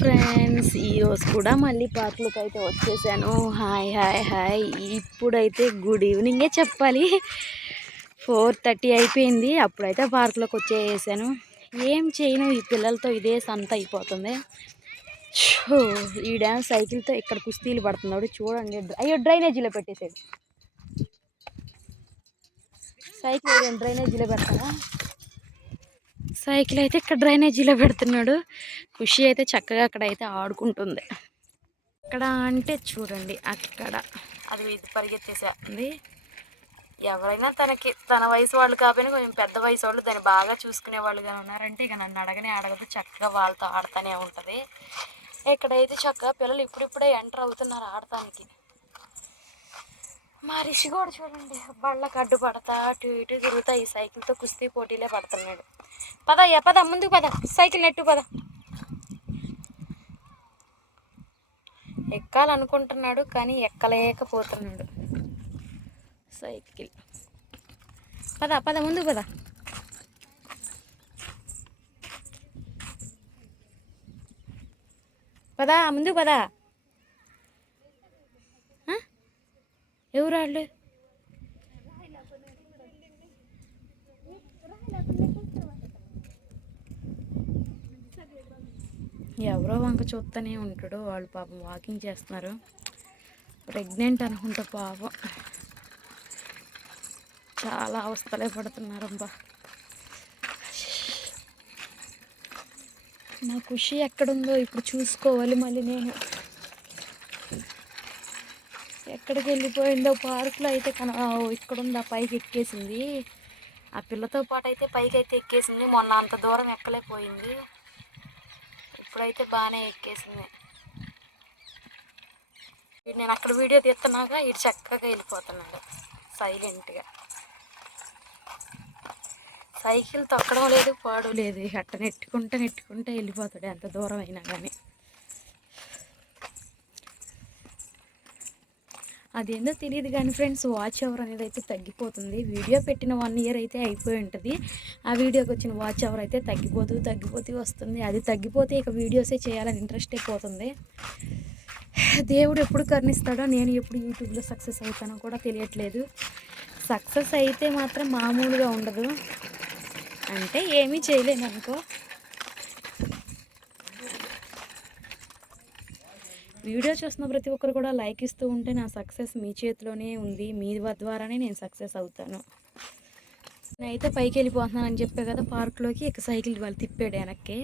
Friends ఈరోజు కూడా మళ్ళీ పార్కులకు అయితే వచ్చేసాను. Hi hi hi. ఇప్పుడైతే గుడ్ ఈవినింగే చెప్పాలి. ఫోర్ థర్టీ అయిపోయింది అప్పుడైతే పార్కులోకి వచ్చేసాను. ఏం చేయను ఈ పిల్లలతో ఇదే సంత అయిపోతుంది. షో, ఈ డ్యాన్స్ సైకిల్తో ఇక్కడ కుస్తీలు పడుతున్నాడు చూడండి. అయ్యో డ్రైనేజీలో పెట్టేసాడు సైకిల్ డ్రైనేజీలో పెడతారా సైకిల్ అయితే ఇక్కడ డ్రైనేజీలో పెడుతున్నాడు. ఖుషి అయితే చక్కగా అక్కడ అయితే ఆడుకుంటుంది. అక్కడ అంటే చూడండి అక్కడ. అది ఇది పరిగెత్తేసేస్తుంది. ఎవరైనా తనకి తన వయసు వాళ్ళు కాకపోయినా కొంచెం పెద్ద వయసు వాళ్ళు దాన్ని బాగా చూసుకునే వాళ్ళు కానీ ఉన్నారంటే ఇక నన్ను అడగనే అడగదు చక్కగా వాళ్ళతో ఆడుతూనే ఉంటుంది. ఇక్కడైతే చక్కగా పిల్లలు ఇప్పుడిప్పుడే ఎంటర్ అవుతున్నారు ఆడటానికి. మా రిషి కూడా చూడండి బళ్ళకు అడ్డు పడతా అటు ఇటు తిరుగుతా ఈ సైకిల్తో కుస్తీ పోటీలే పడుతున్నాడు. పద అయ్యా పద ముందుకు పద. సైకిల్ నెట్టు పద. ఎక్కాలనుకుంటున్నాడు కానీ ఎక్కలేకపోతున్నాడు. సైకిల్. పద పద ముందుకు పద. పదా ముందు పదా. ఆ? ఎవరో వంక చూస్తూనే ఉంటాడు. వాళ్ళు పాపం వాకింగ్ చేస్తున్నారు. ప్రెగ్నెంట్ అనుకుంటా పాపం. చాలా అవస్థలే పడుతున్నారబ్బా. నా ఖుషి ఎక్కడుందో ఇప్పుడు చూసుకోవాలి మళ్ళీ నేను. ఎక్కడికి వెళ్ళిపోయిందో పార్కులో అయితే కన ఇక్కడుందా ఆ పైకి ఎక్కేసింది. ఆ పిల్లతో పాటు అయితే పైకి అయితే ఎక్కేసింది. మొన్న అంత దూరం ఎక్కలేకపోయింది. ఇప్పుడైతే బాగానే ఎక్కేసింది. నేను అక్కడ వీడియో తీస్తున్నాక ఇటు చక్కగా వెళ్ళిపోతున్నాడు సైలెంట్గా. సైకిల్ తొక్కడం లేదు పాడు లేదు అట్ట నెట్టుకుంటే నెట్టుకుంటే వెళ్ళిపోతాడు ఎంత దూరం అయినా కానీ అదేందో తెలియదు కానీ ఫ్రెండ్స్ వాచ్ అవర్ అనేది అయితే తగ్గిపోతుంది. వీడియో పెట్టిన వన్ ఇయర్ అయితే అయిపోయి ఉంటుంది. ఆ వీడియోకి వచ్చిన వాచ్ అవర్ అయితే తగ్గిపోతూ తగ్గిపోతూ వస్తుంది. అది తగ్గిపోతే ఇక వీడియోసే చేయాలని ఇంట్రెస్ట్ అయిపోతుంది దేవుడు ఎప్పుడు కరుణిస్తాడో నేను ఎప్పుడు యూట్యూబ్లో సక్సెస్ అవుతానో కూడా తెలియట్లేదు. సక్సెస్ అయితే మాత్రం మామూలుగా ఉండదు. అంటే ఏమీ చేయలేను అనుకో వీడియో చూస్తున్న ప్రతి ఒక్కరు కూడా లైక్ ఇస్తూ ఉంటే నా సక్సెస్ మీ చేతిలోనే ఉంది మీ ద్వారానే నేను సక్సెస్ అవుతాను. నేనైతే పైకి వెళ్ళిపోతున్నానని చెప్పే కదా పార్క్లోకి ఇక సైకిల్ వాళ్ళు తిప్పాడు వెనక్కి.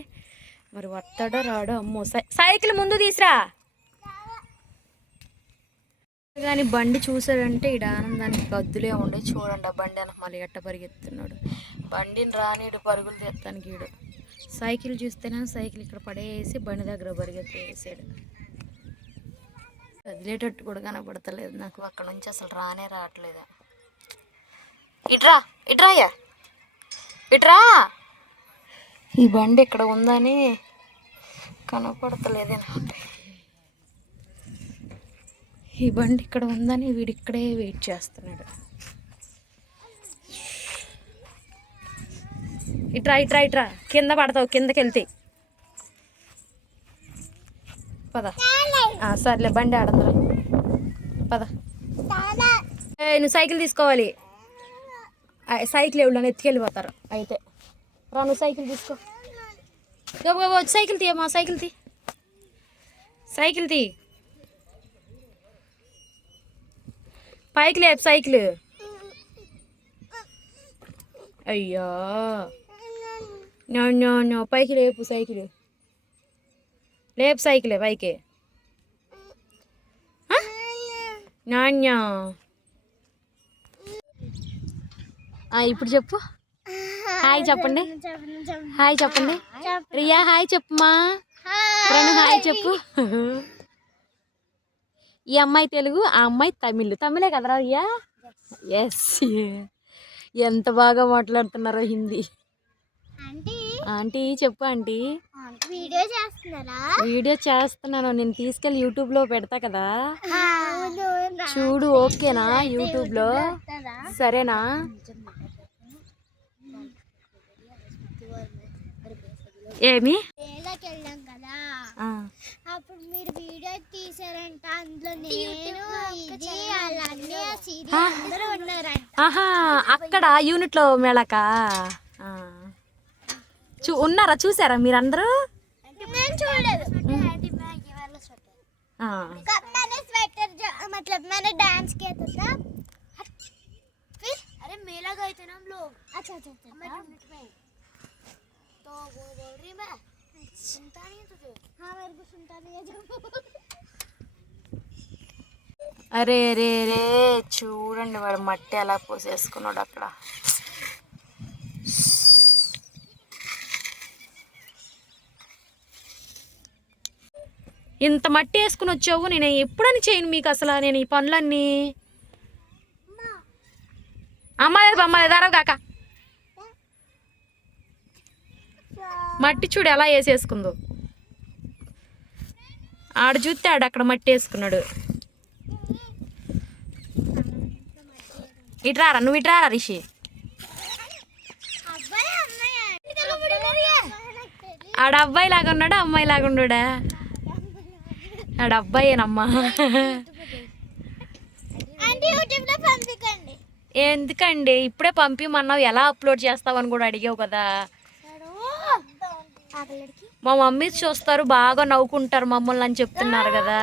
మరి వస్తాడో రాడో అమ్మో సై- సైకిల్ ముందు తీసురా! కానీ బండి చూసాడంటే ఈడ ఆనందానికి గద్దులే ఉండే. చూడండి ఆ బండి వెనక మళ్ళీ ఎట్ట పరిగెత్తున్నాడు. బండిని రానిడు పరుగులు తెస్తానికి ఈడు. సైకిల్ చూస్తేనే సైకిల్ ఇక్కడ పడేసి బండి దగ్గర పరిగెత్తేసాడు. వదిలేటట్టు కూడా కనబడతలేదు. నాకు అక్కడ నుంచి అసలు రానే రావట్లేదు. ఇట్రా ఇట్రాయ్యా ఇట్రా. ఈ బండి ఇక్కడ ఉందని కనపడతలేదేనండి ఈ బండి ఇక్కడ ఉందని వీడు ఇక్కడే వెయిట్ చేస్తున్నాడు. ఇట్రా ఇట్రా ఇట్రా. కింద పడతావు కిందకి వెళ్తే పదా. సర్లే బండి ఆడందా పద. నువ్వు సైకిల్ తీసుకోవాలి. సైకిల్ ఎవరు ఎత్తుకెళ్ళిపోతారు. అయితే రా నువ్వు సైకిల్ తీసుకో. గబ గబ వచ్చి సైకిల్ తీయమ్మా సైకిల్ తీ. సైకిల్ తీ. పైకి లేపు సైకిల్. అయ్యో. నో నో నో పైకి లేపు సైకిల్. లేపు సైకిలే పైకి. నాన్య ఆ, ఇప్పుడు చెప్పు. హాయ్ చెప్పండి. హాయ్ చెప్పండి. రియా హాయ్ చెప్పుమా. ప్రణు హాయ్ చెప్పు. ఈ అమ్మాయి తెలుగు ఆ అమ్మాయి తమిళ్. తమిళే కదరా రియా? ఎస్ ఎంత బాగా మాట్లాడుతున్నారో హిందీ. ఆంటీ చెప్పు ఆంటీ వీడియో చేస్తున్నారా? వీడియో చేస్తున్నాను. నేను తీసుకెళ్ళి యూట్యూబ్లో పెడతా కదా. చూడు ఓకేనా యూట్యూబ్లో సరేనా? ఏమి? అప్పుడు మీరు వీడియో తీసారంట అందులో నేను ఇది అక్కడ యూనిట్లో మేళకా? చూ ఉన్నారా? చూసారా మీరందరూ? అరే రే రే చూడండి వాడు మట్టి ఎలా పోసేసుకున్నాడు అక్కడ. ఇంత మట్టి వేసుకుని వచ్చావు? నేను ఎప్పుడని చేయను మీకు అసలు నేను ఈ పనులన్నీ? అమ్మాయి అమ్మాయి దారా కాక. మట్టి చూడు ఎలా వేసేసుకుందో. ఆడు చూస్తే ఆడు అక్కడ మట్టి వేసుకున్నాడు. ఇట్రారా నువ్వు ఇట్రారా రిషి? ఆడ అబ్బాయి లాగా ఉన్నాడా అమ్మాయి లాగా ఉన్నాడా పంపించండి ఎందుకండి? ఇప్పుడే పంపిమన్నావు ఎలా అప్లోడ్ చేస్తావని కూడా అడిగావు కదా. మా మమ్మీ చూస్తారు బాగా నవ్వుకుంటారు మమ్మల్ని అని చెప్తున్నారు కదా.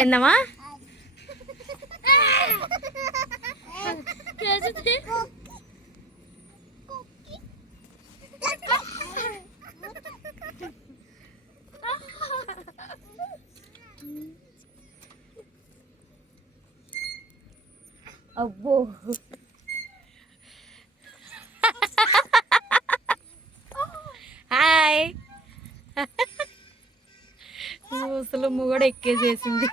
ఏందమ్మా? అబ్బో. హాయ్. ముసలమ్మ కూడా ఎక్కేసేసింది.